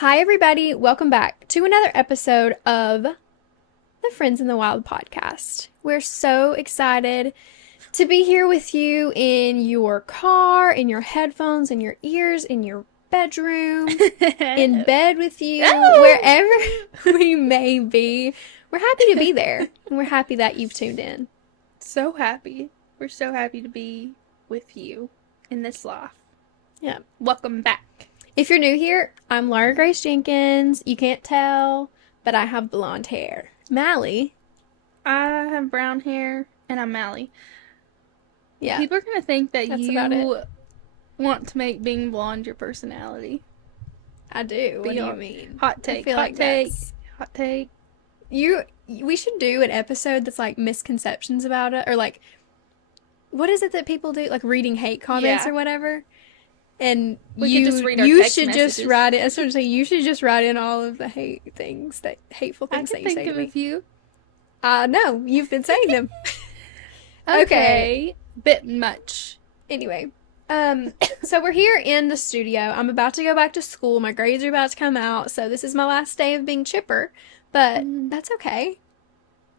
Hi, everybody. Welcome back to another episode of the Friends in the Wild podcast. We're so excited to be here with you in your car, in your headphones, in your ears, in your bedroom, in bed with you, wherever we may be. We're happy to be there, and we're happy that you've tuned in. So happy. We're so happy to be with you in this life. Yeah. Welcome back. If you're new here, I'm Laura Grace Jenkins. You can't tell, but I have blonde hair. Mally. I have brown hair, and I'm Mally. Yeah. People are going to think that That's you about it. want to make being blonde your personality. I do. What do you mean? Hot take. I feel Hot like take. Hot take. We should do an episode that's like misconceptions about it, or like, what is it that people do? Like reading hate comments or whatever. And we could just read our you text should messages. just write it. I sort of say you should just write in all of the hateful things that you say to me. I can think of a few. No, you've been saying them. Okay. Bit much. Anyway, so we're here in the studio. I'm about to go back to school. My grades are about to come out, so this is my last day of being chipper, but that's okay.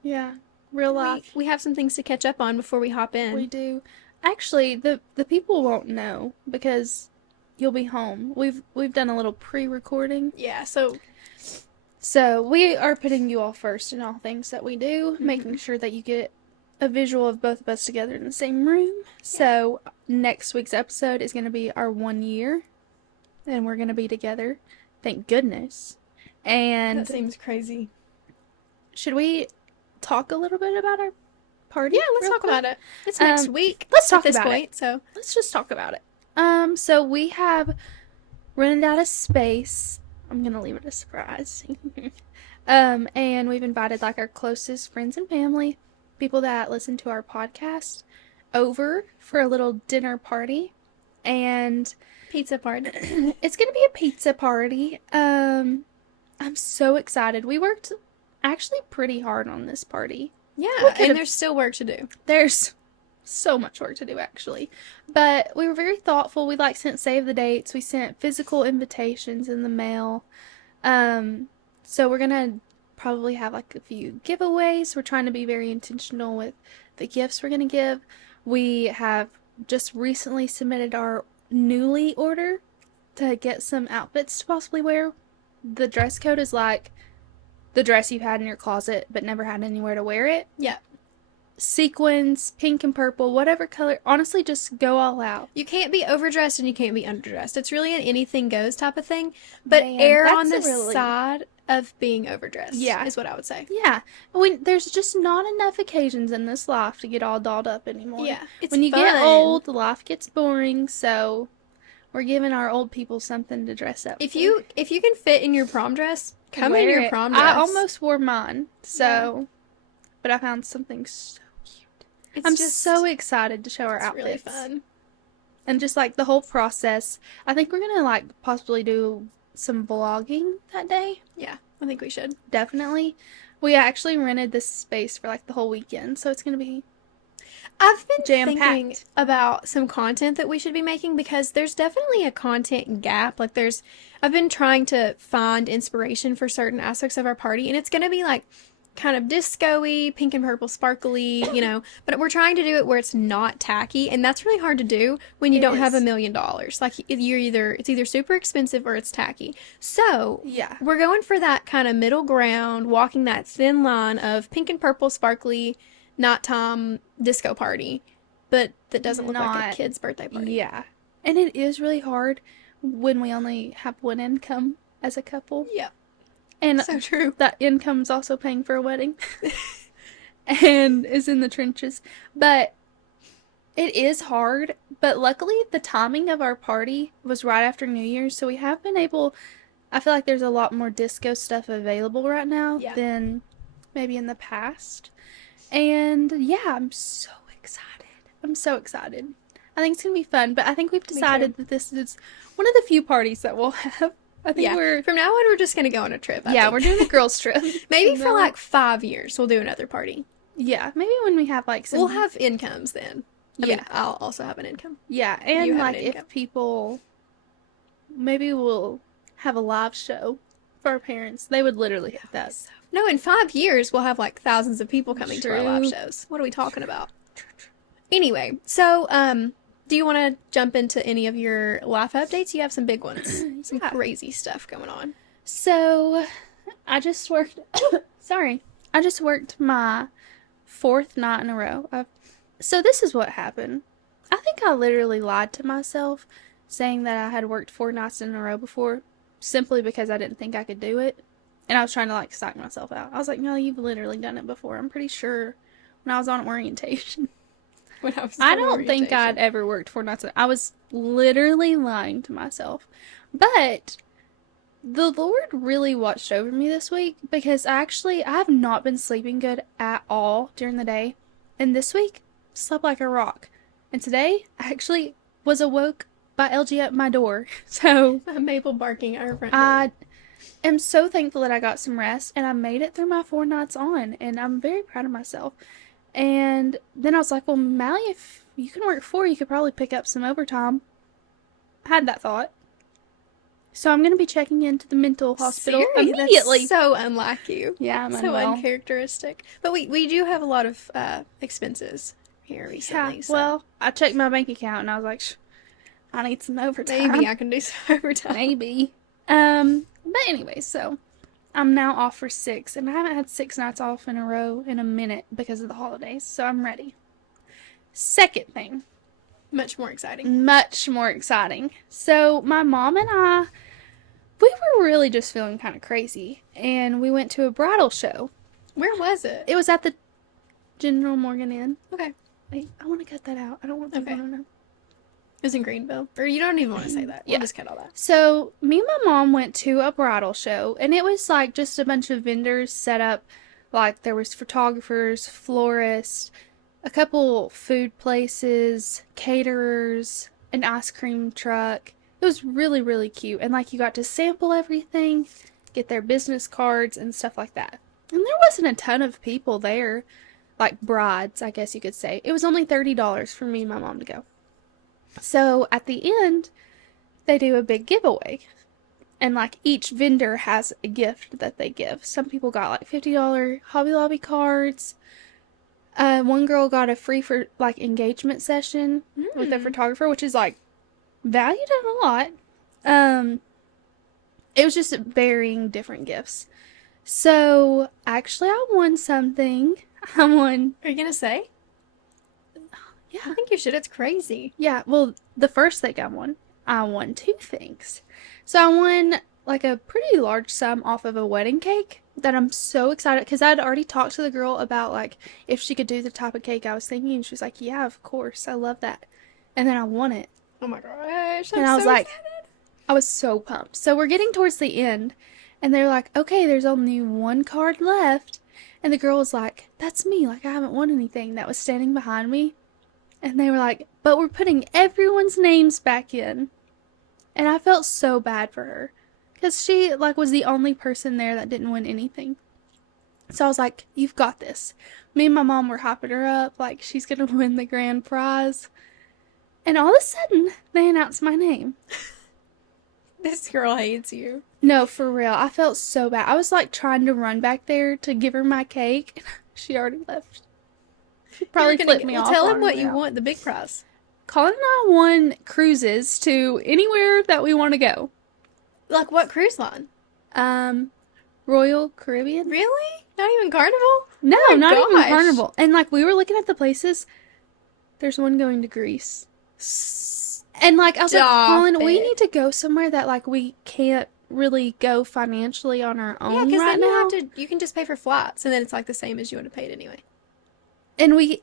Yeah. Real life. We have some things to catch up on before we hop in. We do. Actually, the people won't know because you'll be home. We've done a little pre-recording. Yeah, so we are putting you all first in all things that we do, making sure that you get a visual of both of us together in the same room. Yeah. So next week's episode is going to be our 1 year, and we're going to be together. Thank goodness. And that seems crazy. Should we talk a little bit about our party? Yeah, let's talk about it. It's next week. Let's talk at this about point, it. So let's just talk about it. So we have rented out a space. I'm gonna leave it a surprise. And we've invited like our closest friends and family, people that listen to our podcast, over for a little dinner party, and pizza party. It's gonna be a pizza party. I'm so excited. We worked actually pretty hard on this party. Yeah, and there's still work to do. There's so much work to do, actually. But we were very thoughtful. We sent save the dates. We sent physical invitations in the mail. So we're gonna probably have like a few giveaways. We're trying to be very intentional with the gifts we're gonna give. We have just recently submitted our newly order to get some outfits to possibly wear. The dress code is like the dress you've had in your closet but never had anywhere to wear it. Yeah. Sequins, pink and purple, whatever color. Honestly, just go all out. You can't be overdressed and you can't be underdressed. It's really an anything goes type of thing. But err on the side of being overdressed. Yeah. Is what I would say. Yeah. There's just not enough occasions in this life to get all dolled up anymore. Yeah. It's when you fun. get old, life gets boring, so we're giving our old people something to dress up If you can fit in your prom dress, come in your prom dress. I almost wore mine, so but I found something so cute. I'm just so excited to show our outfits. Really fun. And just like the whole process. I think we're gonna like possibly do some vlogging that day. Yeah, I think we should. Definitely. We actually rented this space for like the whole weekend, so it's gonna be I've been jam-packed. thinking about some content that we should be making because there's definitely a content gap. Like I've been trying to find inspiration for certain aspects of our party, and it's going to be like kind of disco-y, pink and purple sparkly, but we're trying to do it where it's not tacky, and that's really hard to do when you don't have $1 million. Like it's either super expensive or it's tacky. So yeah, we're going for that kind of middle ground, walking that thin line of pink and purple sparkly, not Tom disco party, but that doesn't look like a kid's birthday party. Yeah. And it is really hard when we only have one income as a couple. Yeah. And so true. That income's also paying for a wedding. And is in the trenches. But it is hard. But luckily the timing of our party was right after New Year's, so we have been able, I feel like there's a lot more disco stuff available right now than maybe in the past. And yeah, I'm so excited. I think it's going to be fun, but I think we've decided that this is one of the few parties that we'll have. I think from now on, we're just going to go on a trip. I think. We're doing a girls' trip. Maybe for like 5 years, we'll do another party. Yeah, maybe when we have like some... We'll have incomes then. I mean, I'll also have an income. Yeah, and like if people... Maybe we'll have a live show for our parents. They would literally hit that. No, in 5 years, we'll have like thousands of people coming to our live True. shows. What are we talking about? Anyway, so, do you want to jump into any of your life updates? You have some big ones. Some Yeah. crazy stuff going on. So, I just worked. Sorry. I just worked my 4th night in a row. So, this is what happened. I think I literally lied to myself saying that I had worked 4 nights in a row before simply because I didn't think I could do it. And I was trying to like psych myself out. I was like, no, you've literally done it before. I'm pretty sure when I was on orientation. When I was I on don't think I'd orientation. ever worked 4 nights. I was literally lying to myself. But the Lord really watched over me this week because I have not been sleeping good at all during the day. And this week, slept like a rock. And today, I actually was awoke by LG at my door. So Mabel barking at our front door. I am so thankful that I got some rest and I made it through my 4 nights on. And I'm very proud of myself. And then I was like, well, Mally, if you can work 4, you could probably pick up some overtime. I had that thought. So I'm going to be checking into the mental hospital Seriously? immediately. That's so unlike you. Yeah, So Manuel. uncharacteristic. But we do have a lot of expenses here recently. Yeah, So well, I checked my bank account and I was like, I need some overtime. maybe I can do some overtime. Maybe. But anyway, so I'm now off for 6, and I haven't had 6 nights off in a row in a minute because of the holidays, so I'm ready. Second thing, Much more exciting. much more exciting. So my mom and I, we were really just feeling kind of crazy, and we went to a bridal show. Where was it? It was at the General Morgan Inn. Okay. Wait, I want to cut that out. I don't want people Okay. to know. It was in Greenville. Or you don't even want to say that. Yeah. We'll just cut all that. So, me and my mom went to a bridal show, and it was like just a bunch of vendors set up. Like, there was photographers, florists, a couple food places, caterers, an ice cream truck. It was really, really cute. And, like, you got to sample everything, get their business cards, and stuff like that. And there wasn't a ton of people there, like brides, I guess you could say. It was only $30 for me and my mom to go. So at the end, they do a big giveaway. And like each vendor has a gift that they give. Some people got like $50 Hobby Lobby cards. One girl got a free for like engagement session with a photographer, which is like valued at a lot. It was just varying different gifts. So actually, I won something. I won. Are you going to say? Yeah. I think you should. It's crazy. Yeah, well, the first thing I won 2 things. So I won like a pretty large sum off of a wedding cake that I'm so excited because I'd already talked to the girl about like if she could do the type of cake I was thinking, and she was like, "Yeah, of course, I love that." And then I won it, Oh my gosh. and I was like, I was so pumped. So we're getting towards the end, and they're like, "Okay, there's only 1 card left," and the girl was like, "That's me. Like I haven't won anything." That was standing behind me. And they were like, "But we're putting everyone's names back in." And I felt so bad for her. Because she, like, was the only person there that didn't win anything. So I was like, "You've got this." Me and my mom were hyping her up. Like, she's going to win the grand prize. And all of a sudden, they announced my name. This girl hates you. No, for real. I felt so bad. I was, like, trying to run back there to give her my cake. She already left. Probably flipped me off. Tell on him her what way you out. want, the big prize. Colin and I won cruises to anywhere that we want to go. Like what cruise line? Royal Caribbean? Really? Not even Carnival? No, Oh my not even gosh. Carnival. And like we were looking at the places. There's one going to Greece. And like I was like, Stop Colin, we it. need to go somewhere that like we can't really go financially on our own Yeah, because right then now. you can just pay for flights, and then it's like the same as you would have paid anyway. And even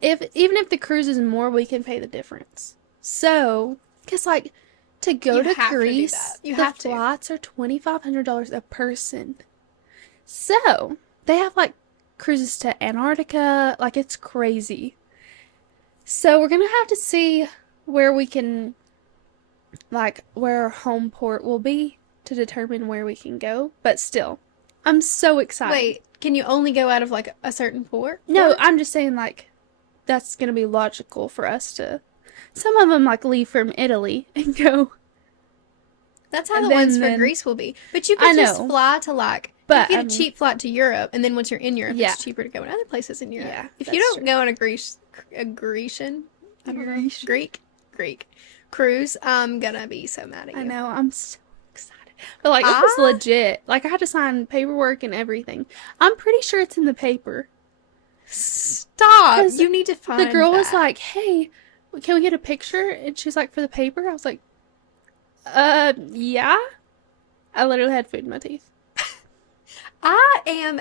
if the cruise is more, we can pay the difference. So, because like to go You to have to do Greece, that. You the have to. flights are $2,500 a person. So they have like cruises to Antarctica, like it's crazy. So we're gonna have to see where we can, like where our home port will be to determine where we can go. But still, I'm so excited. Wait, can you only go out of like a certain port? No, I'm just saying like that's gonna be logical for us to. Some of them like leave from Italy and go That's how And the ones for then Greece will be. But you I could just know, fly to like, you but could get I a mean, cheap flight to Europe, and then once you're in Europe, yeah, it's cheaper to go in other places in Europe. yeah, If you that's don't true. go on a Grecian, I don't know, Greece. Greek cruise, I'm gonna be so mad at I you. know, I'm so excited. But like, it was Ah, legit. Like, I had to sign paperwork and everything. I'm pretty sure it's in the paper. stop! Because You need to the find girl was that. like, hey, can we get a picture? And she's like, for the paper? I was like, yeah. I literally had food in my teeth. I am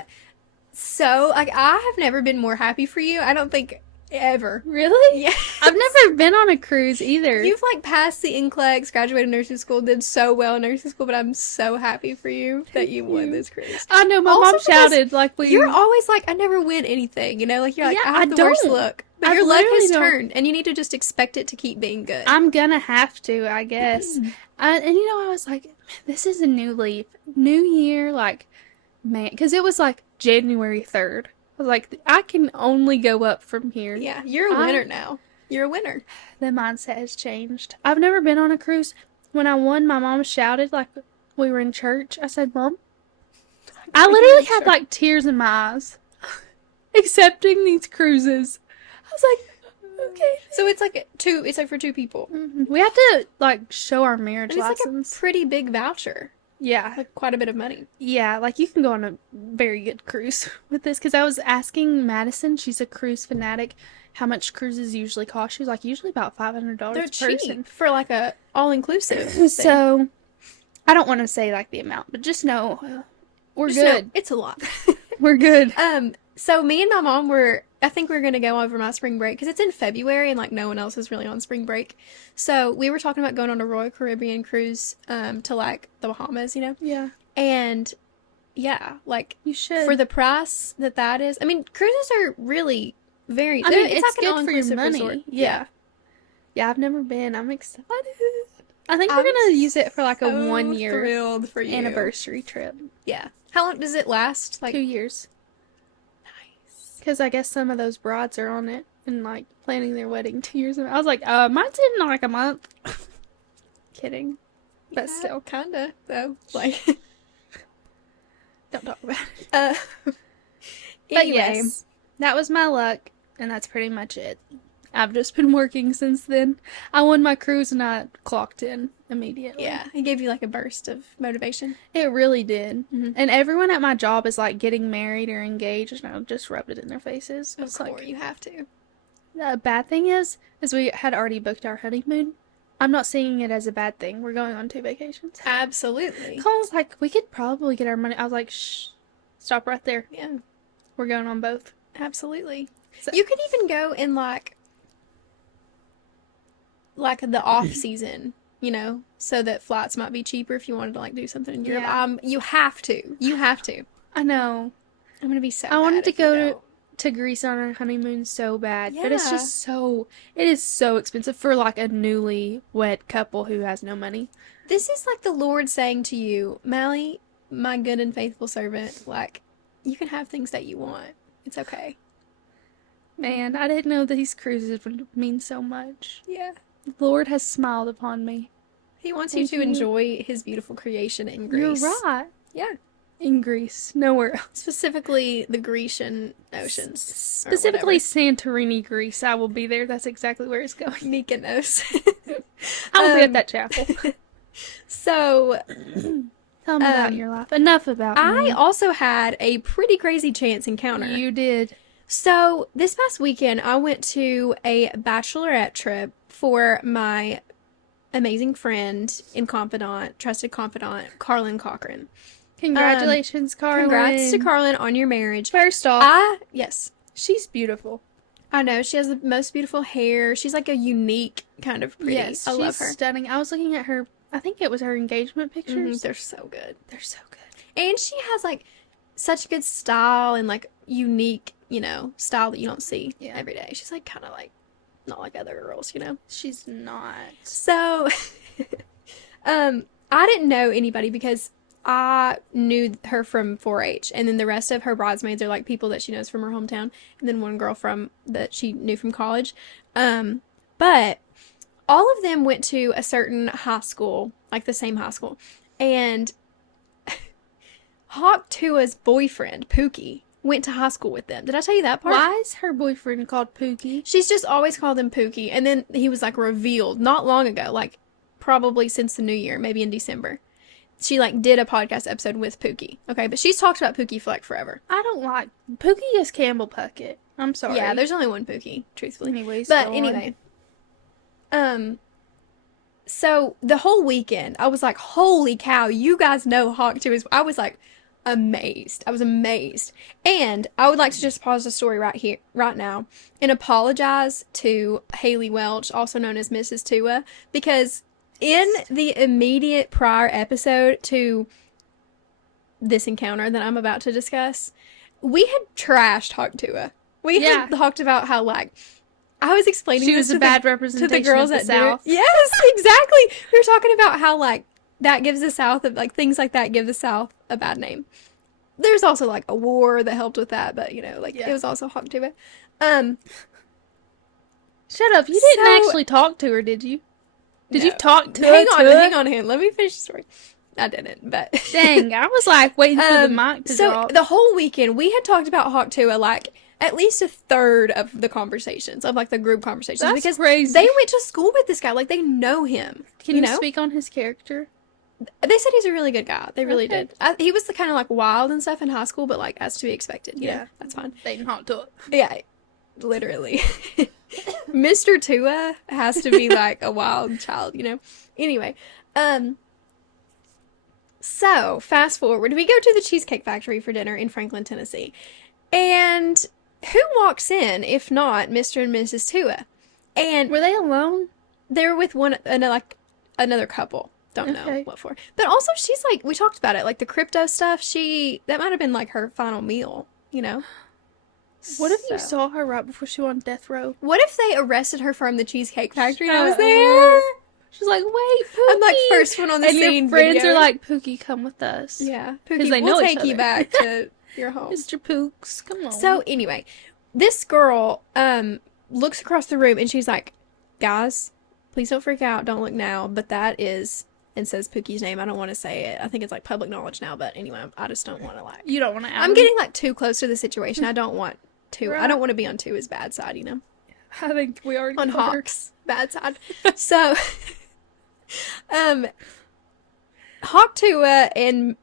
so like I have never been more happy for you. I don't think ever. Really? Yes. I've never been on a cruise either. You've like passed the NCLEX, graduated nursing school, did so well in nursing school, but I'm so happy for you that you won You. this cruise. I know, my Also mom because shouted, like, you're we. always like, I never win anything, you know? Like you're like, Yeah, I I have the worst don't. luck. But I your luck literally has don't. turned and you need to just expect it to keep being good. I'm gonna have to, I guess. And you know, I was like, this is a new leaf. New year, like, man. Because it was like January 3rd. I was like, I can only go up from here. Yeah, you're a winner now. You're a winner. The mindset has changed. I've never been on a cruise. When I won, my mom shouted like we were in church. I said, Mom, I literally had like tears in my eyes accepting these cruises. I was like, okay. So it's like it's like for two people. We have to like show our marriage And it's like a license. pretty big voucher. Yeah. Like quite a bit of money. Yeah, like you can go on a very good cruise with this because I was asking Madison, she's a cruise fanatic, how much cruises usually cost. She was like, usually about $500 They're a person. cheap for like a all-inclusive thing. So I don't want to say like the amount, but just know we're Just know, good. it's a lot. We're good. So me and my mom I think we're gonna go over my spring break because it's in February and like no one else is really on spring break. So we were talking about going on a Royal Caribbean cruise, to like the Bahamas, you know? Yeah, And yeah, like you should. for the price that is, I mean, cruises are really very, I mean, it's it's like an good for your all-inclusive money. resort. Yeah. Yeah, I've never been. I'm excited. I think we're I'm gonna use it for like a so 1 year thrilled for you. anniversary trip. Yeah. How long does it last? Like 2 years. nice. Because I guess some of those brides are on it and like planning their wedding 2 years. I was like, mine's in like a month. Kidding. But Yeah, still, kinda though. Like, don't talk about it. uh, But anyway, yes, that was my luck, and that's pretty much it. I've just been working since then. I won my cruise and I clocked in immediately. yeah, it gave you like a burst of motivation. It really did. Mhm. And everyone at my job is like getting married or engaged, and I just rubbed it in their faces. Of It's course, like, you have to. the bad thing is we had already booked our honeymoon. I'm not seeing it as a bad thing. We're going on 2 vacations. Absolutely. Colin was like, we could probably get our money. I was like, shh, stop right there. Yeah, We're going on both. absolutely. So- You could even go in like the off season, you know, so that flights might be cheaper if you wanted to like do something in Europe. Yeah. You have to. You have to. I know. I'm gonna be so. I wanted mad to if you go don't. to Greece on our honeymoon so bad, but it's Yeah. just it is so expensive for like a newly wed couple who has no money. This is like the Lord saying to you, Mally, my good and faithful servant, like, you can have things that you want. It's okay. Man, I didn't know these cruises would mean so much. Yeah. The Lord has smiled upon me. He wants Thank you to you. enjoy his beautiful creation in Greece. You're right. Yeah. In Greece, nowhere else. Specifically the Grecian oceans. or Specifically Santorini, Greece. I will be there. That's exactly where it's going. whatever. Mykonos. I will be at Um, that chapel. So, Tell me about your life. Enough about I me. also had a pretty crazy chance encounter. You did. So, this past weekend, I went to a bachelorette trip for my amazing friend and confidant, trusted confidant, Carlin Cochran. Congratulations, Carlin. Congrats to Carlin on your marriage. First off, Yes, she's beautiful. I know. She has the most beautiful hair. She's like a unique kind of pretty. Yes, I she's love her. stunning. I was looking at her. I think it was her engagement pictures. They're so good. They're so good. And she has like such good style and like unique, you know, style that you don't see every day. She's like kind of like not like other girls, you know. She's not. So, I didn't know anybody because I knew her from 4-H, and then the rest of her bridesmaids are like people that she knows from her hometown, and then one girl from that she knew from college. But all of them went to a certain high school, like the same high school, and Hawk Tua's boyfriend, Pookie, went to high school with them. Did I tell you that part? Why is her boyfriend called Pookie? She's just always called him Pookie, and then he was like revealed not long ago, like probably since the new year, maybe in December. She like did a podcast episode with Pookie. Okay, but she's talked about Pookie for like forever. I don't like Pookie is Campbell Puckett. I'm sorry. Yeah, there's only one Pookie, truthfully. Anyways, but go on. anyway, so the whole weekend, I was like, holy cow, you guys know Hawk 2 is. I was like amazed. I was amazed. And I would like to just pause the story right here, right now, and apologize to Haley Welch, also known as Mrs. Tua, because in the immediate prior episode to this encounter that I'm about to discuss, we had trashed Hawk Tua. We had talked about how, like, I was explaining she was a bad representation to the girls of the South. Yes, exactly. We were talking about how, like, that gives the South, like, things like that give the South a bad name. There's also, like, a war that helped with that, but, you know, like, it was also Hawk Tuba. Shut up. You didn't actually talk to her, did you? Did you talk to her? Hang on. Let me finish the story. I didn't, but... Dang, I was, like, waiting for the mic to drop. So, the whole weekend, we had talked about Hawk Tua, like, at least a third of the conversations, of, like, the group conversations. That's because crazy. They went to school with this guy. Like, they know him. Can you speak on his character? They said he's a really good guy. They really did. He was the kind of, like, wild and stuff in high school, but, like, as to be expected. You know? That's fine. They didn't Hawk Tua. Yeah, literally. Mr. Tua has to be, like, a wild child, you know? Anyway, so, fast forward. We go to the Cheesecake Factory for dinner in Franklin, Tennessee. And who walks in, if not Mr. and Mrs. Tua? And were they alone? They were with another couple. Don't know what for. But also, she's like, we talked about it, like the crypto stuff. That might have been like her final meal, you know? What if you saw her right before she went on death row? What if they arrested her from the Cheesecake Factory and I was there? She's like, wait, Pookie. I'm like first one on the scene. Your friends are like, Pookie, come with us. Yeah, Pookie, we'll take you back to your home. Mr. Pooks, come on. So anyway, this girl looks across the room and she's like, guys, please don't freak out. Don't look now. But that is, and says Pookie's name. I don't want to say it. I think it's like public knowledge now. But anyway, I just don't want to like. You don't want to. I'm getting like too close to the situation. I don't want to. Right. I don't want to be on Tua's bad side. You know. I think we already on Hawk's bad side. So, Hawk Tua and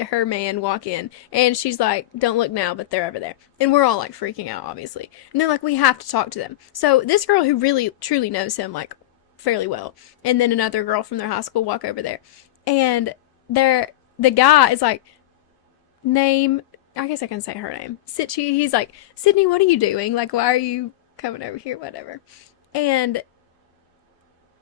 her man walk in, and she's like, "Don't look now," but they're over there, and we're all like freaking out, obviously. And they're like, "We have to talk to them." So this girl who really truly knows him like fairly well, and then another girl from their high school walk over there, and the guy is like, "Name." I guess I can say her name. He's like, "Sydney, what are you doing? Like, why are you coming over here?" Whatever. And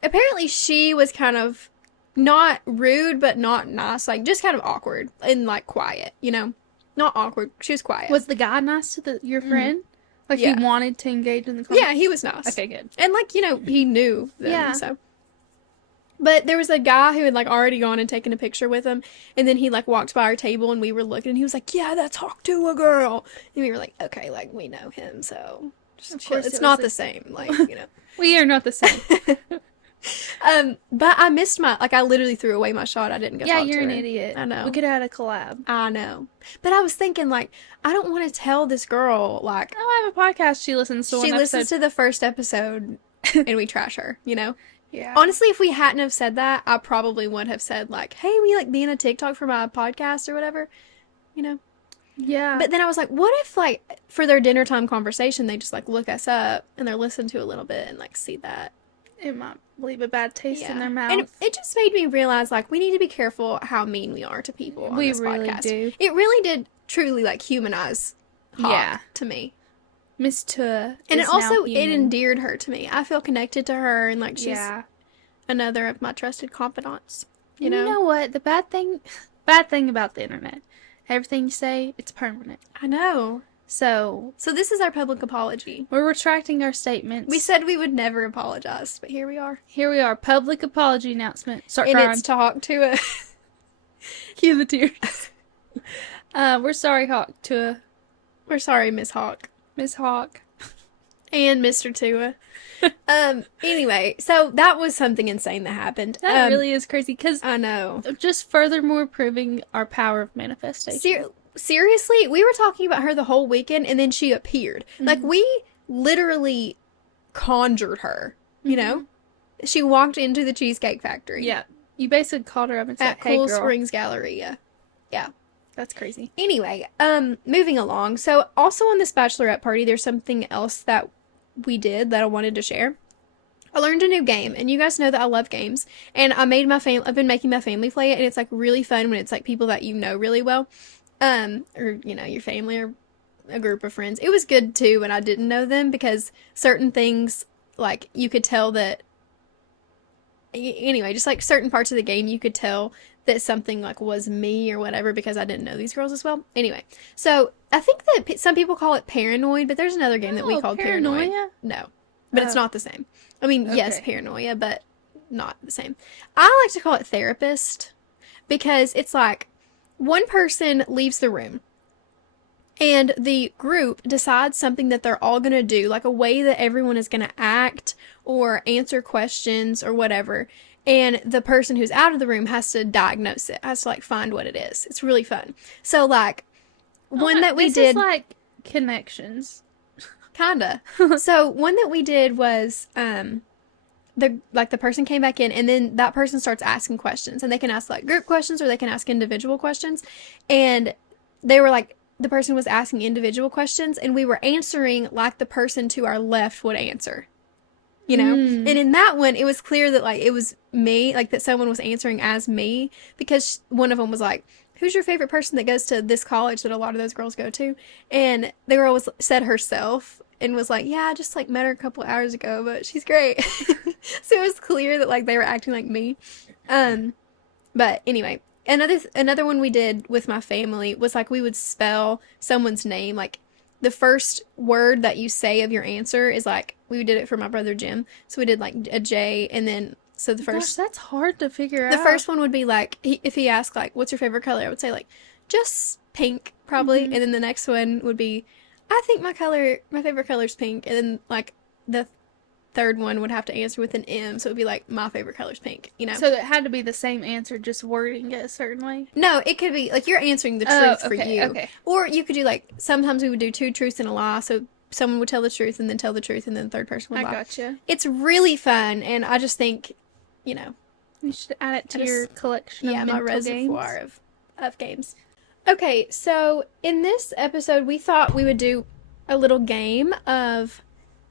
apparently she was kind of not rude, but not nice. Like, just kind of awkward and, like, quiet, you know? Not awkward. She was quiet. Was the guy nice to your friend? Like, he wanted to engage in the conversation? Yeah, he was nice. Okay, good. And, like, you know, he knew them, so. But there was a guy who had, like, already gone and taken a picture with him, and then he, like, walked by our table, and we were looking, and he was like, "Yeah, that's Hawk Tua girl." And we were like, "Okay, like, we know him, so just chill. It's not the same, like, you know." We are not the same. But I missed I literally threw away my shot. I didn't go talk to her. Yeah, you're an idiot. I know. We could have had a collab. I know. But I was thinking, like, I don't want to tell this girl, like... I have a podcast she listens to. She listens to the first episode, and we trash her, you know? Yeah. Honestly, if we hadn't have said that, I probably would have said, like, "Hey, will you, like, be in a TikTok for my podcast or whatever?" You know? Yeah. But then I was like, what if, like, for their dinner time conversation, they just, like, look us up, and they're listening to a little bit and, like, see that. It might leave a bad taste in their mouth. And it just made me realize, like, we need to be careful how mean we are to people on this podcast. We really do. It really did truly, like, humanize Hawk to me. Miss Tua. And it also, it endeared her to me. I feel connected to her, and, like, she's another of my trusted confidants. You know? You know what? The bad thing about the internet, everything you say, it's permanent. I know. So this is our public apology. We're retracting our statements. We said we would never apologize, but here we are. Here we are. Public apology announcement. Start and crying. It's to Hawk Tua. Cue the tears. We're sorry, Hawk Tua. We're sorry, Miss Hawk. Miss Hawk. And Mr. Tua. Anyway, so that was something insane that happened. That really is crazy because I know. just furthermore proving our power of manifestation. Seriously, we were talking about her the whole weekend and then she appeared. Like, we literally conjured her, you know? She walked into the Cheesecake Factory. Yeah. You basically called her up and said, At "Hey, Cool girl." Springs Galleria. Yeah. That's crazy. Anyway, moving along. So, also on this bachelorette party, there's something else that we did that I wanted to share. I learned a new game, and you guys know that I love games. And I've been making my family play it, and it's like really fun when it's like people that you know really well, or you know your family or a group of friends. It was good too when I didn't know them because certain things like you could tell that. Anyway, just like certain parts of the game, you could tell that something like was me or whatever because I didn't know these girls as well. Anyway, so I think that some people call it Paranoid, but there's another game that we called Paranoid. Paranoia? No, but it's not the same. I mean, yes, Okay. Paranoia, but not the same. I like to call it Therapist because it's like one person leaves the room and the group decides something that they're all going to do, like a way that everyone is going to act or answer questions or whatever. And the person who's out of the room has to diagnose it, has to like find what it is. It's really fun. So like one that we this did is like Connections. kinda. So one that we did was the person came back in and then that person starts asking questions and they can ask like group questions or they can ask individual questions. And they were like the person was asking individual questions and we were answering like the person to our left would answer. You know? And in that one, it was clear that, like, it was me, like, that someone was answering as me, because one of them was like, who's your favorite person that goes to this college that a lot of those girls go to? And the girl said herself, and was like, yeah, I just, like, met her a couple hours ago, but she's great. So it was clear that, like, they were acting like me. But anyway, another one we did with my family was, like, we would spell someone's name, like, the first word that you say of your answer is like, we did it for my brother Jim. So we did like a J and then, so the first. Gosh, that's hard to figure out. The first one would be like, if he asked like, what's your favorite color? I would say like, just pink probably. And then the next one would be, I think my favorite color is pink. And then like the third one would have to answer with an M. So it would be like, my favorite color is pink, you know? So it had to be the same answer, just wording it a certain way? No, it could be like you're answering the truth for you. Okay. Or you could do like, sometimes we would do 2 truths and a lie. So someone would tell the truth and then tell the truth and then the third person would lie. I gotcha. It's really fun and I just think, you know. You should add it to your collection of my mental reservoir games. of games. Okay, so in this episode we thought we would do a little game of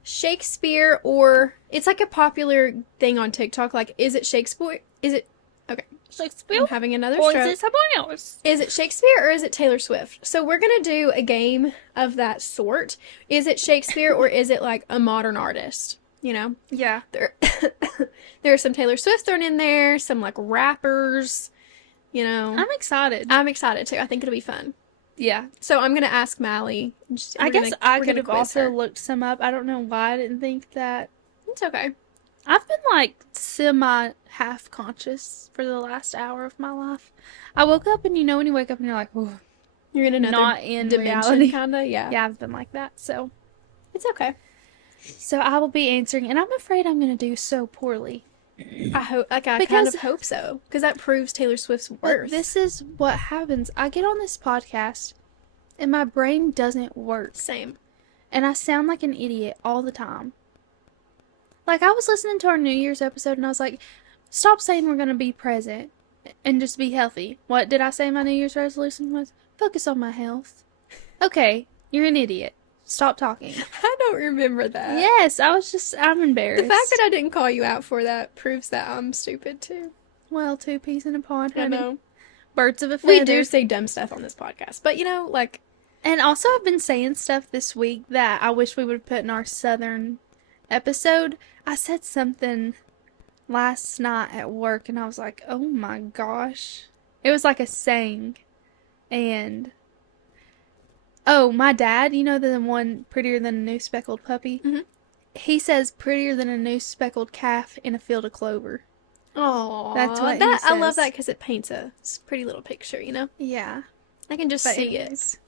Shakespeare, or it's like a popular thing on TikTok, like is it Shakespeare? Okay, Shakespeare? I'm having another Or stroke. is it someone else? Is it Shakespeare or is it Taylor Swift? So we're gonna do a game of that sort. Is it Shakespeare or is it like a modern artist? You know? Yeah. There there are some Taylor Swift thrown in there, some like rappers, you know. I'm excited. I'm excited too. I think it'll be fun. Yeah. So I'm gonna ask Mally. I guess I could have quiz also her. looked some up. I don't know why I didn't think that. It's okay. I've been like semi half conscious for the last hour of my life. I woke up and you know when you wake up and you're like, oh, You're in another not in dimension, reality. kinda. Yeah. Yeah, I've been like that. So It's okay. I will be answering, and I'm afraid I'm gonna do so poorly. I hope. Like I kind Because- of hope so, because that proves Taylor Swift's But worth. this is what happens. I get on this podcast, and my brain doesn't work, Same. and I sound like an idiot all the time. Like, I was listening to our New Year's episode, and I was like, stop saying we're gonna be present and just be healthy. What did I say my New Year's resolution was? Focus on my health. Okay, you're an idiot. Stop talking. I don't remember that. Yes, I'm embarrassed. The fact that I didn't call you out for that proves that I'm stupid too. Well, 2 peas in a pod, I honey. know. Birds of a feather. We do say dumb stuff on this podcast, but you know, like, And also, I've been saying stuff this week that I wish we would have put in our Southern episode. I said something last night at work, and I was like, oh my gosh. It was like a saying. And, oh, my dad, you know the one prettier than a new speckled puppy? Mhm. He says prettier than a new speckled calf in a field of clover. oh, That's what he I love says. that because it paints a pretty little picture. You know, Yeah. I can just But see it. anyways,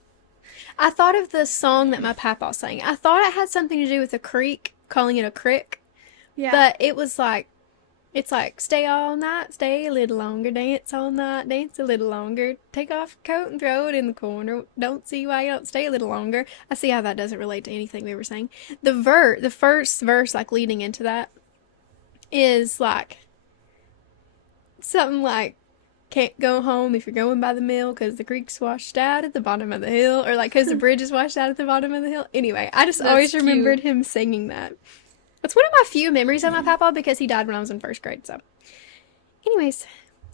I thought of the song that my papa sang. I thought it had something to do with a creek, calling it a crick, Yeah. but it was like, it's like, stay all night, stay a little longer, dance all night, dance a little longer, take off your coat and throw it in the corner, don't see why you don't stay a little longer. I see how that doesn't relate to anything we were saying. The first verse, like, leading into that, is like, something like, can't go home if you're going by the mill because the creek's washed out at the bottom of the hill, or like because the bridge is washed out at the bottom of the hill. Anyway, I just That's always remembered cute. him singing that. It's one of my few memories of my papa because he died when I was in first grade. So, anyways,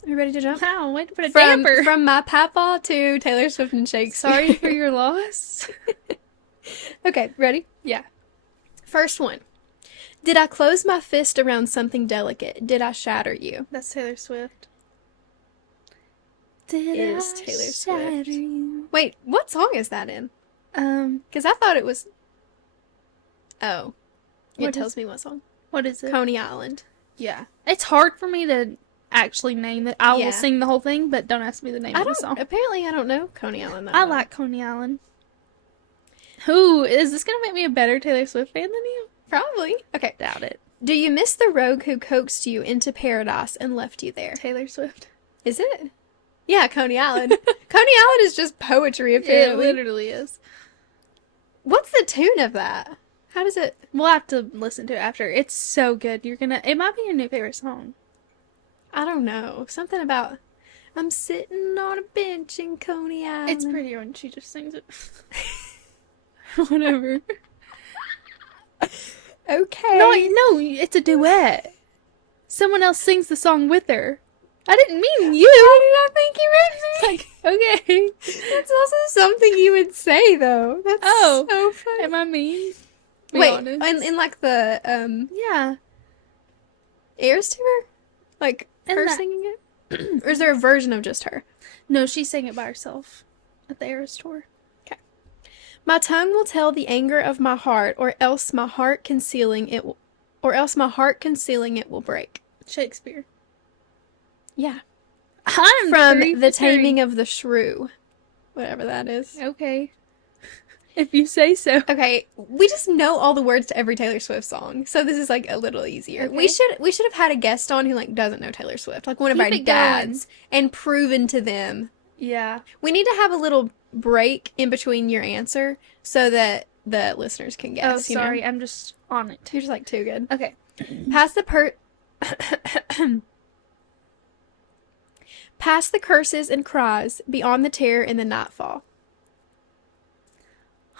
are you ready to jump? Wow, way to put a From damper. from my papa to Taylor Swift and Shakespeare. Sorry for your loss. Okay, ready? Yeah. First one. Did I close my fist around something delicate? Did I shatter you? That's Taylor Swift. Did Is I Taylor shatter Swift. you? Wait, what song is that in? Because I thought it was. Oh, it What tells is- me what song. What is it? Coney Island. Yeah. It's hard for me to actually name it. I Yeah. will sing the whole thing, but don't ask me the name I of the don't. song. Apparently, I don't know Coney Island that I well. like Coney Island. Who is this gonna make me a better Taylor Swift fan than you? Probably. Okay. Doubt it. Do you miss the rogue who coaxed you into paradise and left you there? Taylor Swift. Is it? Yeah, Coney Island. Coney Island is just poetry, It apparently. literally is. What's the tune of that? How does it? We'll have to listen to it after. It's so good. It might be your new favorite song. I don't know. Something about. I'm sitting on a bench in Coney Island. It's prettier when she just sings it. Whatever. Okay. No, it's a duet. Someone else sings the song with her. I didn't mean you. Why did I think you meant me? Okay. That's also something you would say, though. That's Oh. so funny. Am I mean? Be Wait, honest. in like the Yeah. Eras tour, like In her that- singing it, or is there a version of just her? No, she sang it by herself at the Eras tour. My tongue will tell the anger of my heart, or else my heart concealing it will break. Shakespeare. Yeah, I'm from 3 The for 3. Taming of the Shrew, whatever that is. Okay. If you say so. Okay, we just know all the words to every Taylor Swift song, so this is like a little easier. Okay. We should have had a guest on who like doesn't know Taylor Swift, like one of Keep our it going. dads, and proven to them. Yeah. We need to have a little break in between your answer so that the listeners can guess. Oh, sorry. You know? I'm just on it. You're just like too good. Okay. Pass the Past the curses and cries, beyond the terror in the nightfall.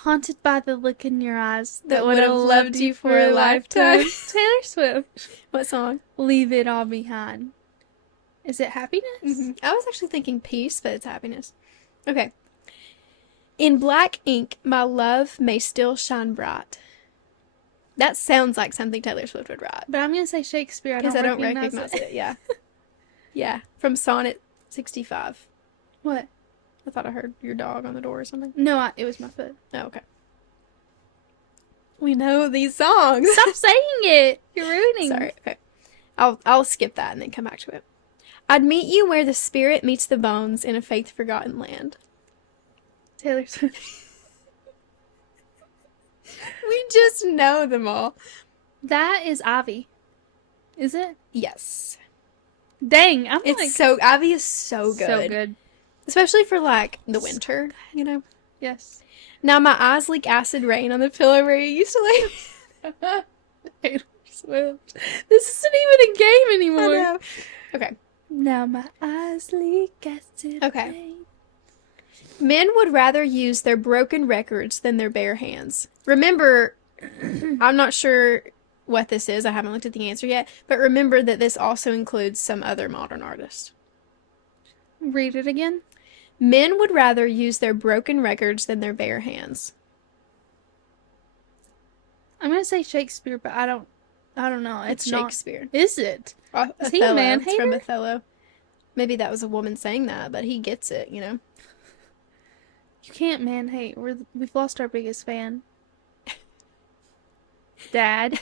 Haunted by the look in your eyes That would have loved you for a lifetime. Taylor Swift. What song? Leave it all behind. Is it happiness? I was actually thinking peace, but it's happiness. Okay. In black ink, my love may still shine bright. That sounds like something Taylor Swift would write. But I'm gonna say Shakespeare. Because I don't recognize it. it. Yeah. Yeah. From Sonnet 65. What? I thought I heard your dog on the door or something. No, it was my foot. Oh, okay. We know these songs. Stop saying it. You're ruining. Sorry. Okay. I'll skip that and then come back to it. I'd meet you where the spirit meets the bones in a faith forgotten land. Taylor Swift. We just know them all. That is Ivy. Is it? Yes. Dang, I'm It's like so Ivy is so good. so good. Especially for like the winter, you know. Yes. Now my eyes leak acid rain on the pillow where you used to lay. Taylor Swift. This isn't even a game I anymore. know. Okay. Now my eyes leak acid Okay. rain. Men would rather use their broken records than their bare hands. Remember, I'm not sure what this is. I haven't looked at the answer yet. But remember that this also includes some other modern artists. Read it again. Men would rather use their broken records than their bare hands. I'm gonna say Shakespeare, but I don't know. It's not. Shakespeare. Is it? Is he a Othello. man It's from hater? Othello. Maybe that was a woman saying that, but he gets it, you know. You can't man hate. We've lost our biggest fan. Dad.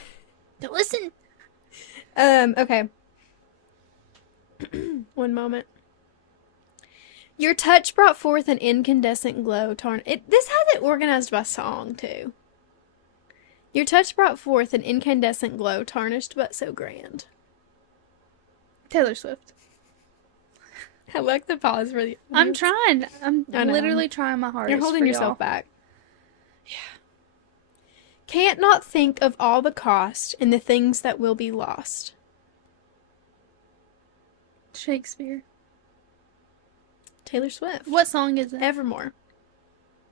Don't listen. Okay. One moment. Your touch brought forth an incandescent glow. This has it organized by song, too. Your touch brought forth an incandescent glow, tarnished but so grand. Taylor Swift. I like the pause for the. I'm trying. I'm I know. literally trying my hardest. You're holding for yourself y'all. back. Yeah. Can't not think of all the cost and the things that will be lost. Shakespeare. Taylor Swift. What song is it? Evermore.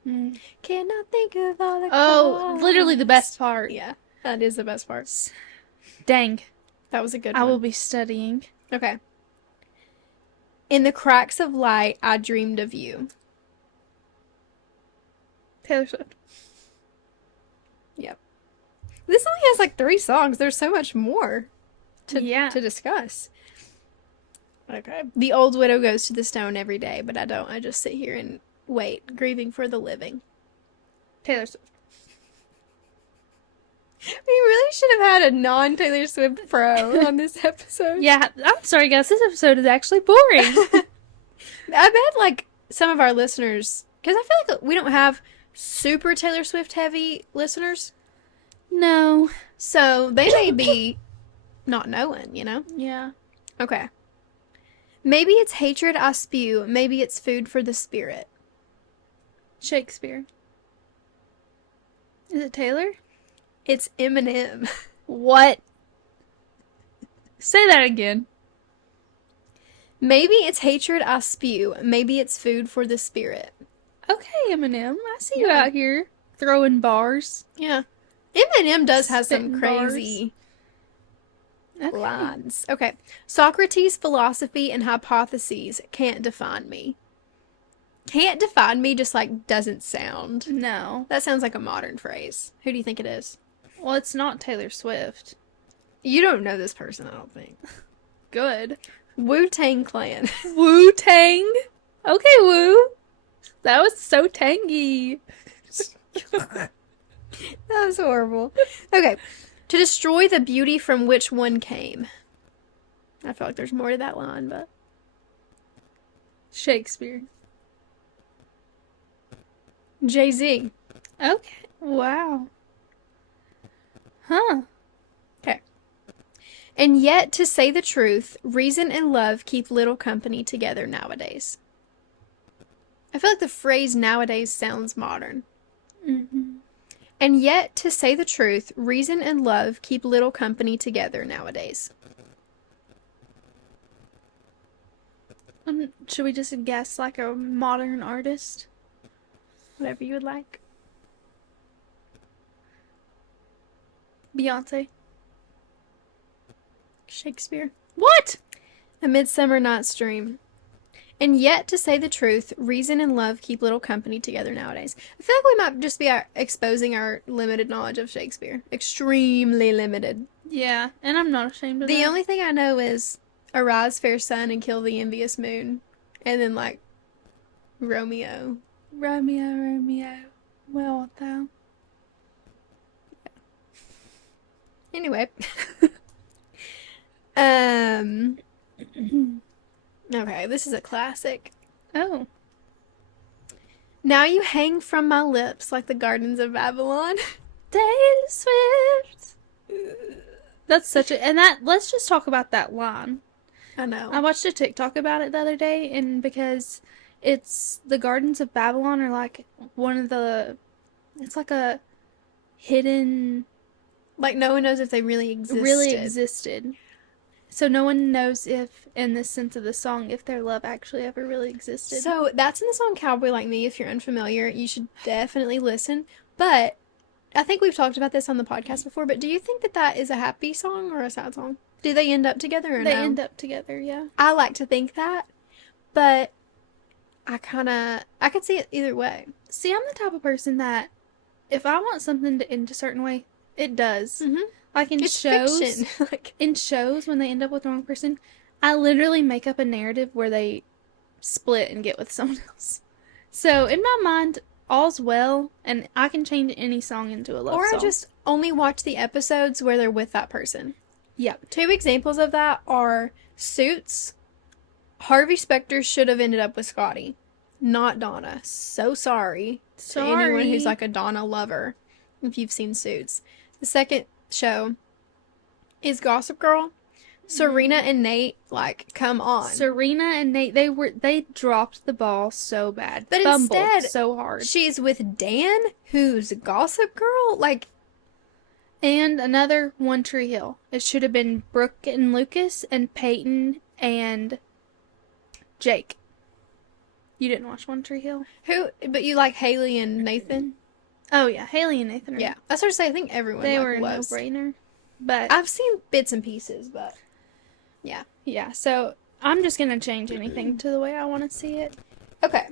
Mm. Cannot think of all the Oh, literally the best cost. part. Yeah, that is the best part. Dang. That was a good I one. will be studying. Okay. In the cracks of light, I dreamed of you. Taylor Swift. Yep. This only has like 3 songs. There's so much more to discuss. Okay. The old widow goes to the stone every day, but I don't. I just sit here and wait, grieving for the living. Taylor Swift. We really should have had a non-Taylor Swift pro on this episode. Yeah, I'm sorry, guys. This episode is actually boring. I bet like some of our listeners, because I feel like we don't have super Taylor Swift heavy listeners, No. so they may be not knowing, you know? Yeah. Okay. Maybe it's hatred I spew, maybe it's food for the spirit. Shakespeare. Is it Taylor? It's Eminem. What? Say that again. Maybe it's hatred I spew, maybe it's food for the spirit. Okay, Eminem. I see you Yeah. out here throwing bars. Yeah. Eminem does have some Spitting crazy Okay. lines. Okay. Socrates' philosophy and hypotheses can't define me. Can't define me just like doesn't sound. No. That sounds like a modern phrase. Who do you think it is? Well, it's not Taylor Swift. You don't know this person, I don't think. Good. Wu-Tang Clan. Wu-Tang? Okay, Wu. That was so tangy. That was horrible. Okay. To destroy the beauty from which one came. I feel like there's more to that line, but. Shakespeare. Jay-Z. Okay. Wow. Huh. Okay. And yet, to say the truth, reason and love keep little company together nowadays. I feel like the phrase nowadays sounds modern. Mm-hmm. And yet, to say the truth, reason and love keep little company together nowadays. Should we just guess like a modern artist? Whatever you would like. Beyonce. Shakespeare. What? A Midsummer Night's Dream. And yet, to say the truth, reason and love keep little company together nowadays. I feel like we might just be exposing our limited knowledge of Shakespeare. Extremely limited. Yeah, and I'm not ashamed of The that. only thing I know is arise, fair sun, and kill the envious moon. And then, like, Romeo. Romeo, Romeo, where art thou? Anyway. Okay, this is a classic. Oh. Now you hang from my lips like the gardens of Babylon. Taylor Swift. That's such a... And that... Let's just talk about that line. I know. I watched a TikTok about it the other day, and because it's... The Gardens of Babylon are like one of the... It's like a hidden... Like, no one knows if they really existed. So no one knows if, in the sense of the song, if their love actually ever really existed. So that's in the song Cowboy Like Me. If you're unfamiliar, you should definitely listen. But I think we've talked about this on the podcast before, but do you think that that is a happy song or a sad song? Do they end up together or They no? end up together, yeah. I like to think that, but I could see it either way. See, I'm the type of person that if I want something to end a certain way, it does. Mm-hmm. Like in It's shows, fiction. Like, in shows when they end up with the wrong person, I literally make up a narrative where they split and get with someone else. So in my mind, all's well, and I can change any song into a love or song. I just only watch the episodes where they're with that person. Yep. 2 examples of that are Suits. Harvey Specter should have ended up with Scotty, not Donna. So sorry to anyone who's Sorry. like a Donna lover if you've seen Suits. The second show is Gossip Girl. Serena and Nate, like, come on. Serena and Nate, they dropped the ball so bad. But Fumbled instead, so hard. she's with Dan, who's Gossip Girl. Like, And another One Tree Hill. It should have been Brooke and Lucas and Peyton and Jake. You didn't watch One Tree Hill? who? But you like Haley and Nathan? Oh yeah, Haley and Nathan. Yeah, I sort of say I think everyone they like, were a was. no-brainer. But I've seen bits and pieces, but yeah, so I'm just gonna change anything to the way I want to see it. okay.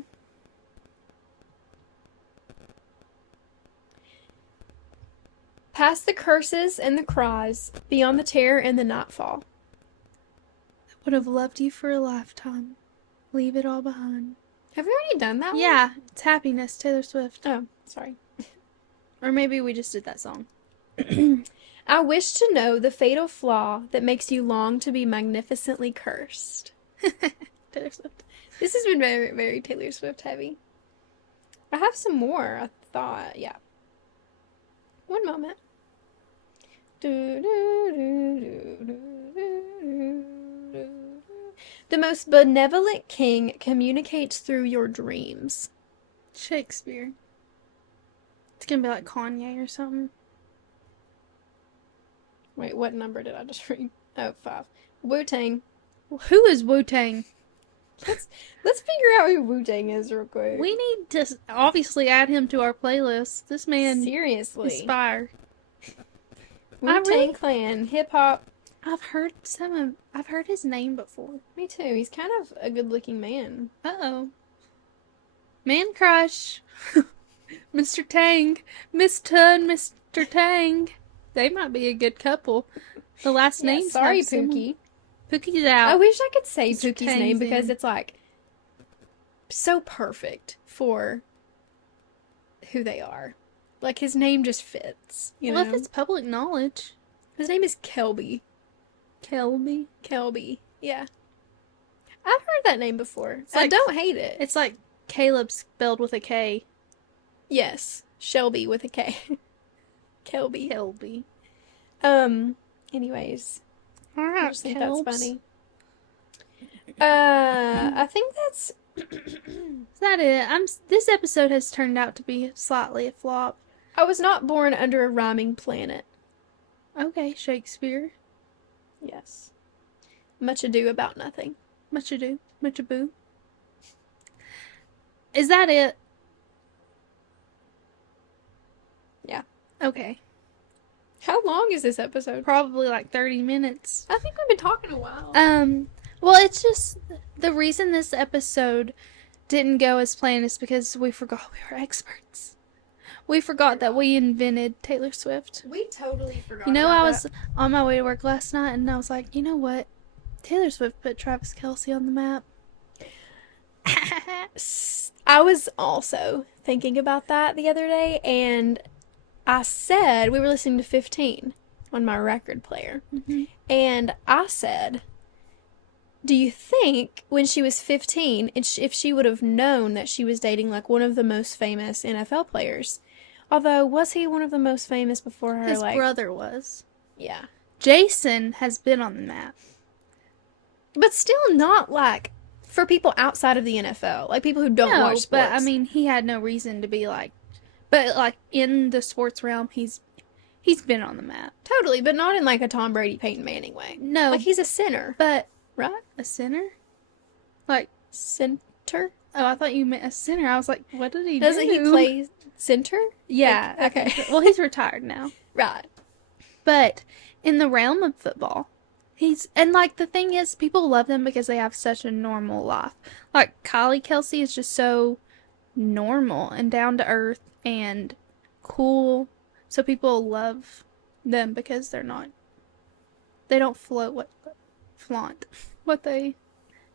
Past the curses and the cries, beyond the terror and the nightfall. Would have loved you for a lifetime. Leave it all behind. Have we already done that one? Yeah, it's Happiness, Taylor Swift. Oh, sorry. Or maybe we just did that song. I wish to know the fatal flaw that makes you long to be magnificently cursed. Taylor Swift. This has been very, very Taylor Swift heavy. I have some more, I thought. Yeah. One moment. The most benevolent king communicates through your dreams. Shakespeare. It's gonna be like Kanye or something. Wait, what number did I just read? Oh, 5. Wu-Tang. Who is Wu-Tang? Let's figure out who Wu-Tang is real quick. We need to obviously add him to our playlist. This man Seriously. is fire. Wu-Tang Clan, hip-hop. I've heard his name before. Me too. He's kind of a good-looking man. Uh-oh. Man crush. Mr. Tang. Miss Tun, Mr. Tang. They might be a good couple. The last name. Sorry, Pookie. Pookie's out. I wish I could say Mr. Pookie's Tang's name because in. it's like so perfect for who they are. Like his name just fits. You well, know? if it's public knowledge. His name is Kelby. Kelby. Kelby. Yeah. I've heard that name before. It's I like- don't hate it. It's like Caleb spelled with a K. Yes. Shelby with a K. Kelby. Kelby. Anyways. I Alright, just think that's funny. I think that's Is that it? This episode has turned out to be slightly a flop. I was not born under a rhyming planet. Okay, Shakespeare. Yes. Much ado about nothing. Much ado. Much ado. Is that it? Yeah. Okay. How long is this episode? Probably like 30 minutes. I think we've been talking a while. Well, it's just the reason this episode didn't go as planned is because we forgot we were experts. We forgot that we invented Taylor Swift. We totally forgot. You know, I was on my way to work last night and I was like, you know what? Taylor Swift put Travis Kelce on the map. I was also thinking about that the other day, and I said we were listening to 15 on my record player, and I said, do you think when she was 15, if she would have known that she was dating like one of the most famous NFL players? Although, was he one of the most famous before her? His like, brother was. yeah, Jason has been on the map. but still not like for people outside of the NFL, like people who don't watch sports. But I mean, he had no reason to be like. But like in the sports realm, he's been on the map. Totally, but not in like a Tom Brady, Peyton Manning way. No, Like he's a center, but right? a sinner. Like, Center? oh, I thought you meant a sinner. I was like, what did he Doesn't do? he play center? Yeah. Like, okay. Well, he's retired now. Right. But in the realm of football, and like the thing is, people love them because they have such a normal life. Like Kylie Kelsey is just so normal and down to earth and cool. So people love them because they don't flaunt what they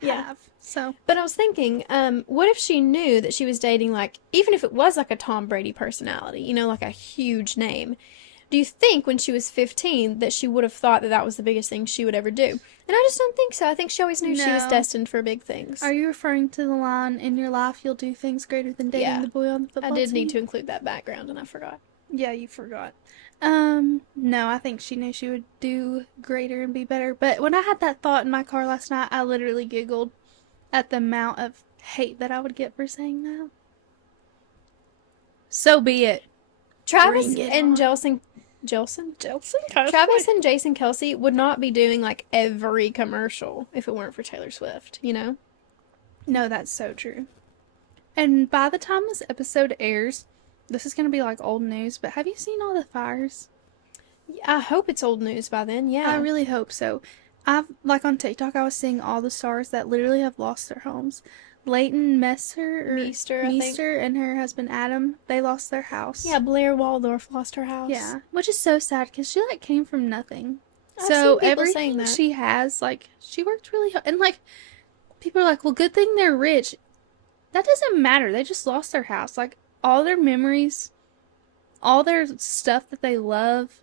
Yeah. have. So But I was thinking, what if she knew that she was dating like, even if it was like a Tom Brady personality, you know, like a huge name, do you think when she was 15 that she would have thought that that was the biggest thing she would ever do? And I just don't think so. I think she always knew she was No. destined for big things. Are you referring to the line, "In your life, you'll do things greater than dating Yeah. the boy on the I football did team"? need to include that background, and I forgot. Yeah, you forgot. No, I think she knew she would do greater and be better. But when I had that thought in my car last night, I literally giggled at the amount of hate that I would get for saying that. So be it. Travis Bring it and on. Jelson? Travis Travis and Jason Kelsey would not be doing like every commercial if it weren't for Taylor Swift, you know? No, that's so true. And by the time this episode airs, this is going to be like old news, but have you seen all the fires? I hope it's old news by then, yeah. I really hope so. Like on TikTok, I was seeing all the stars that literally have lost their homes. Leighton Meester, I think. Meester and her husband Adam, they lost their house. Yeah, Blair Waldorf lost her house. Yeah, which is so sad because she like came from nothing. I've So seen people saying everything that. she has, like, she worked really hard. And like, people are like, well, good thing they're rich. That doesn't matter. They just lost their house. Like, all their memories, all their stuff that they love,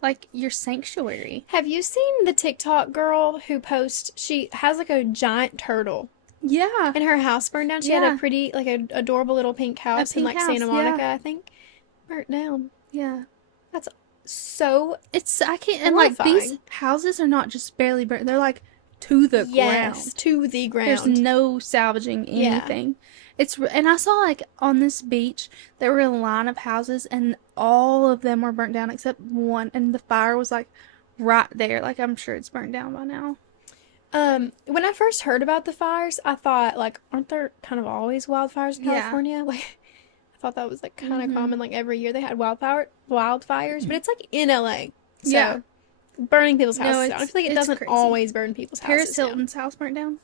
like your sanctuary. Have you seen the TikTok girl who posts, she has like a giant turtle Yeah. and her house burned down? She had Yeah. a pretty, like an adorable little pink house in pink like Santa house, Monica, yeah. I think. Burnt down. Yeah. That's so I can't, and like these horrifying. houses are not just barely burnt, they're like to the Yes, ground. to the There's ground. no salvaging Yeah. anything. And I saw like on this beach there were a line of houses and all of them were burnt down except one, and the fire was like right there. Like I'm sure it's burnt down by now. When I first heard about the fires, I thought like, aren't there kind of always wildfires in Yeah. California? Like, I thought that was like kind of Mhm. common. Like every year they had wildfires, but it's like in LA. So Yeah. burning people's No, houses down. I feel like it it's doesn't crazy. always burn people's Paris houses down. Hilton's house burnt down.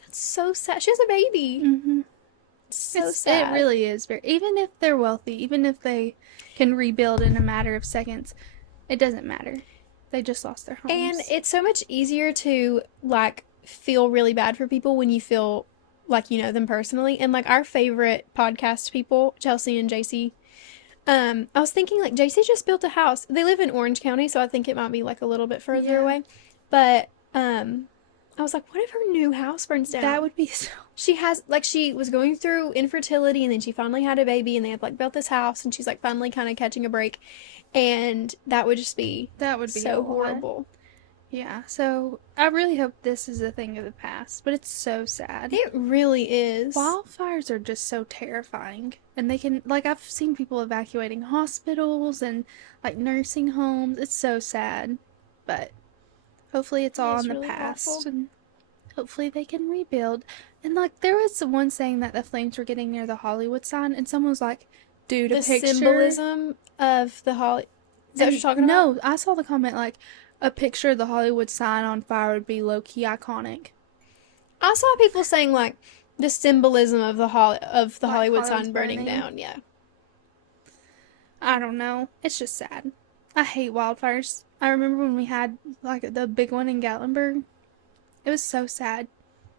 That's so sad. She has a baby. Mm-hmm. It's so sad. It really is very. Even if they're wealthy, even if they can rebuild in a matter of seconds, it doesn't matter. They just lost their homes. And it's so much easier to like feel really bad for people when you feel like you know them personally. And like our favorite podcast people, Chelsea and JC, I was thinking like JC just built a house. They live in Orange County, so I think it might be like a little bit further Yeah. away. But I was like, what if her new house burns down? that would be so. She has like she was going through infertility and then she finally had a baby and they had like built this house and she's like finally kind of catching a break, and that would just be That would be a so lot. horrible. Yeah, so I really hope this is a thing of the past, but it's so sad. It really is. Wildfires are just so terrifying. And they can, like, I've seen people evacuating hospitals and, like, nursing homes. It's so sad. But hopefully it's all It's in the really past. awful. And hopefully they can rebuild. And, like, there was someone saying that the flames were getting near the Hollywood sign, and someone was like, dude, a The picture. symbolism of the Holly. Is that what you're talking about? No, I saw the comment, like, a picture of the Hollywood sign on fire would be low-key iconic. I saw people saying like the symbolism of the Like Hollywood Hollywood's sign burning burning. down. Yeah. I don't know. It's just sad. I hate wildfires. I remember when we had like the big one in Gatlinburg. It was so sad.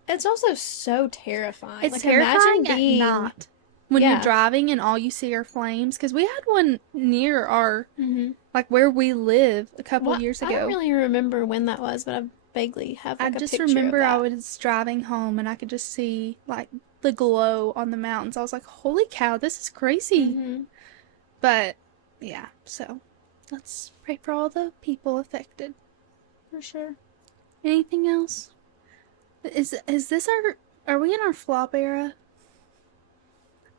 It's also so terrifying. It's Like, terrifying imagine being at night when Yeah. you're driving and all you see are flames. Because we had one near our Mm-hmm. like where we live a couple years I ago. don't really remember when that was, but I vaguely have I like a just picture remember of I that. was driving home and I could just see like the glow on the mountains. I was like, "Holy cow, this is crazy!" Mm-hmm. But yeah, so let's pray for all the people affected. For sure. Anything else? Is this are we in our flop era?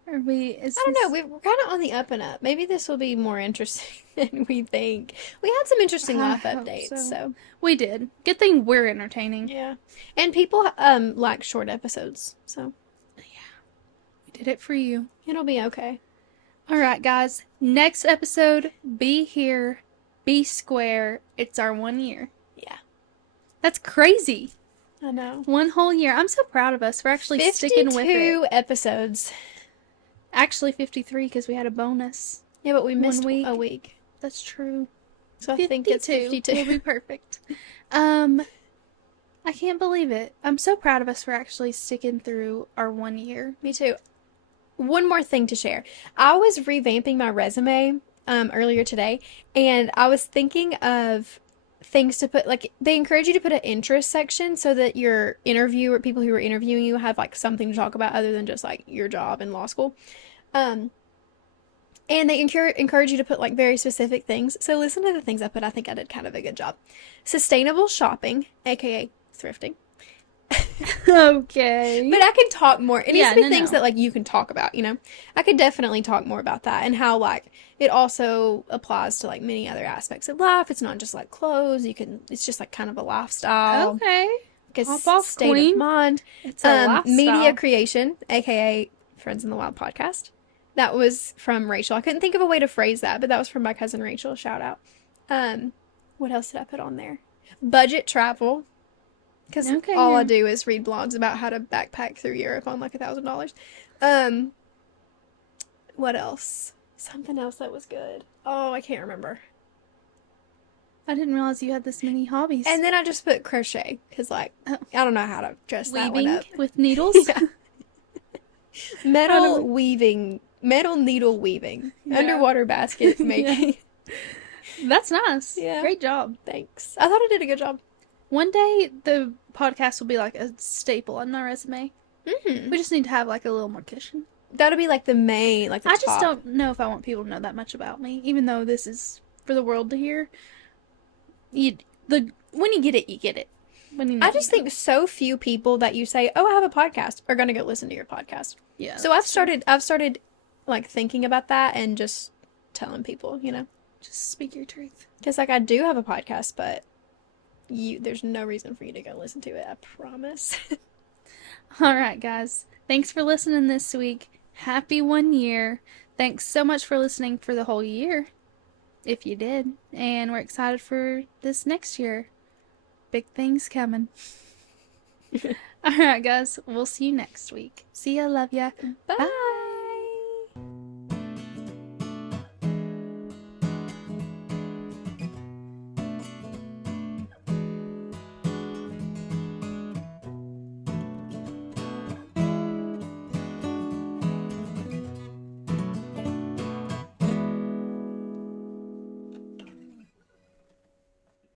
Are we is I don't know. this, We're kind of on the up and up. Maybe this will be more interesting than we think. We had some interesting I life hope updates, so. so we did. Good thing we're entertaining. yeah. And people like short episodes, so We did it for you. it'll be okay. All right, guys. Next episode, be here, be square. It's our 1 year. Yeah. That's crazy. I know. 1 whole year. I'm so proud of us for actually sticking with it. 52 episodes. Actually 53 because we had a bonus. Yeah, but we missed week. a week. That's true. So I think it's 52. Will be perfect. I can't believe it. I'm so proud of us for actually sticking through our 1 year. Me too. One more thing to share. I was revamping my resume earlier today, and I was thinking of things to put, like they encourage you to put an interest section so that your interviewer, people who are interviewing you, have like something to talk about other than just like your job in law school. Um, and they encourage you to put like very specific things. So listen to the things I put. I think I did kind of a good job. Sustainable shopping, aka thrifting. Okay. But I can talk more. It needs Yeah, to be no, things no. that like you can talk about, you know? I could definitely talk more about that and how like it also applies to like many other aspects of life. It's not just like clothes. You can it's just like kind of a lifestyle, Okay. like a Hop off, state of queen. mind. It's a Media lifestyle. creation, aka Friends in the Wild podcast. That was from Rachel. I couldn't think of a way to phrase that, but that was from my cousin Rachel. Shout out. Um, what else did I put on there? Budget travel, because Okay, all I yeah. do is read blogs about how to backpack through Europe on like $1,000. Um, what else? Something else that was good. Oh, I can't remember. I didn't realize you had this many hobbies. And then I just put crochet because like Oh. I don't know how to dress that one Weaving up. with needles. Yeah. How to- Metal needle weaving, Yeah. underwater basket making. That's nice. Yeah. Great job. Thanks. I thought I did a good job. One day the podcast will be like a staple on my resume. Mm-hmm. We just need to have like a little more cushion. That'll be like the main, like the I top. just don't know if I want people to know that much about me, even though this is for the world to hear. When you get it, you get it. When you know, I just you know. think so few people that you say, "Oh, I have a podcast," are gonna go listen to your podcast. Yeah. So that's true. I've started like thinking about that and just telling people, you know, Just speak your truth. because like I do have a podcast, but there's no reason for you to go listen to it. I promise. All right, guys. Thanks for listening this week. Happy 1 year. Thanks so much for listening for the whole year, if you did. And we're excited for this next year. Big things coming. All right, guys. We'll see you next week. See ya. Love ya. Bye. Bye.